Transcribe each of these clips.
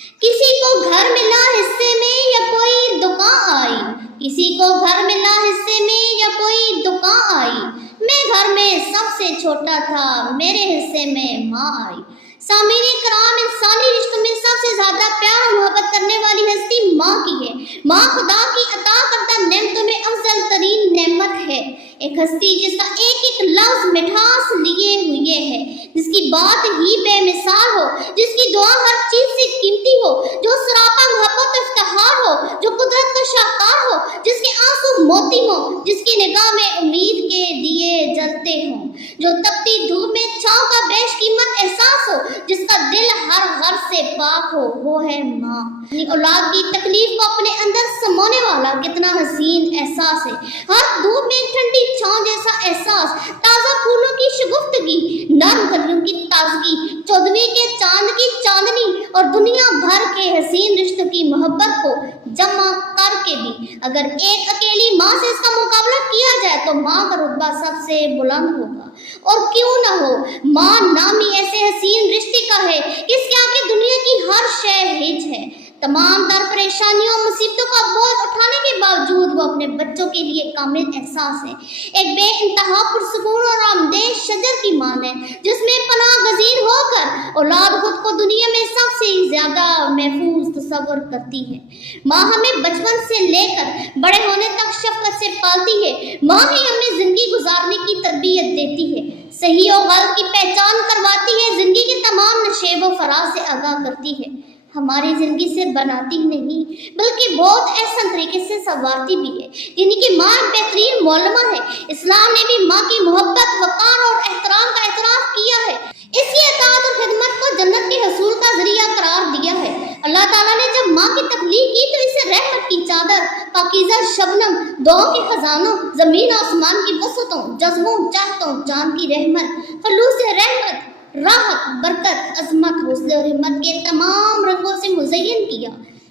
किसी को घर मिला हिस्से में या कोई दुकान आई, किसी को घर मिला हिस्से में या कोई दुकान आई, मैं घर में सबसे छोटा था, मेरे हिस्से में माँ आई। सामीने कराम, इंसानी रिश्तों में सबसे ज्यादा प्यार और मोहब्बत करने वाली हस्ती माँ की है। माँ खुदा की अता करदा नेमतों में अफजल तरीन नेमत है। एक हस्ती जिसका एक एक लफ्ज मिठास लिए हुए है, जिसकी बात ही बेमिसाल हो, जिसकी दुआ हर चीज से कीमती हो, जो सरापा मोहब्बत इफ्तिखार हो, जो कुदरत का शाहकार हो, जिसके आंसू मोती हो, जिसकी निगाह में उम्मीद के दिए जलते हों, जो तपती धूप में छांव का बेशकीमत एहसास हो, जिसका दिल हर घर से पाक हो, वो है माँ। अपनी औलाद की तकलीफ को अपने अंदर समोने वाला कितना हसीन एहसास है। हर धूप में ठंडी छांव जैसा एहसास, ताज़ा फूलों की शगुफ्तगी, नर्म कलियों की ताजगी, चौदहवीं के चांद की चांदनी और दुनिया भर के हसीन रिश्तों की मोहब्बत को जमा करके भी अगर एक अकेली माँ से इसका मुकाबला किया जाए तो माँ का रुतबा सबसे बुलंद होगा। और क्यों ना हो, माँ नाम ही ऐसे हसीन रिश्ते का है इसके आगे दुनिया की हर शय हिज है। तमाम तर परेशानियों मुसीबतों का बोझ उठाने के बावजूद वो अपने बच्चों के लिए कामिल एहसास है। एक बेइंतहा पुरसुकून और आमदेह शजर की मान है जिसमें पनाह गजीन होकर औलाद खुद को दुनिया में सबसे ज्यादा महफूज तस्वर करती है। माँ हमें बचपन से लेकर बड़े होने तक शफकत से पालती है। माँ ही हमें जिंदगी गुजारने की तरबियत देती है, सही और गलत की पहचान करवाती है, जिंदगी के तमाम नशेब व फराज से आगाह करती है। हमारी जिंदगी से बनाती नहीं बल्कि बहुत एहसन तरीके से संवारती भी है। यानी कि माँ बेहतरीन मौलमा है। इस्लाम ने भी माँ की मोहब्बत, वक़ार और एहतराम का एतराफ़ किया है। इसकी अताअत और खिदमत को जन्नत के हसूल का जरिया करार दिया है। अल्लाह ताला ने जब माँ की तख्लीक की तो इसे रहमत की चादर, पाकीज़ा शबनम, दुआओं के खजानों, जमीन आसमान की वसअतों, जज्बों, चाहतों, चांद की रहमत, खलूस रहमत, राहत, बरकत, अजमत, हौसले और हिम्मत के तमाम रंगों से मुज़य्यन किया,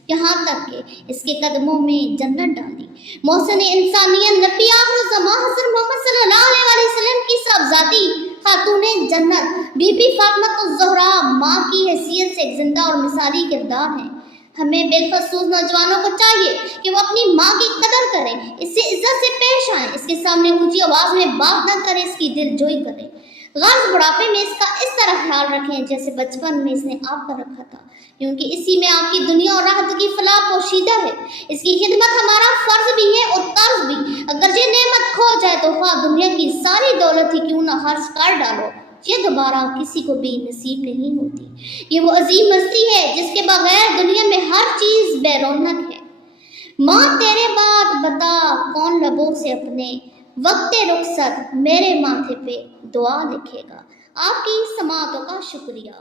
यहाँ तक कि इसके कदमों में जन्नत डाली। मौसम इंसानियत नबी आखिर ज़मां हज़रत मोहम्मद सल्लल्लाहु अलैहि वसल्लम की साहबजादी खातूने जन्नत बीबी फातिमा ज़हरा माँ की हैसियत से एक जिंदा और मिसाली किरदार है। हमें बेखसूस नौजवानों को चाहिए कि वो अपनी माँ की कदर करें, इससे इज्जत से पेश आएं, इसके सामने ऊंची आवाज में बात न करें, इसकी दिलजोई करें। गर्ज बुढ़ापे में इसका इस तरह ख्याल रखें जैसे बचपन में इसने आपका रखा था, क्योंकि इसी में आपकी दुनिया और राहत की फलाह पोशीदा है। इसकी खिदमत हमारा फर्ज भी है और कर्ज भी। अगर ये नेमत खो जाए तो हाँ दुनिया की सारी दौलत ही क्यों ना खर्च कर डालो, ये दोबारा किसी को भी नसीब नहीं होती। ये वो अजीम हस्ती है जिसके बगैर दुनिया में हर चीज बेरौनक है। माँ तेरे बात बता कौन लबों से अपने वक्ते रुखसत मेरे माथे पे दुआ लिखेगा। आपकी समातों का शुक्रिया।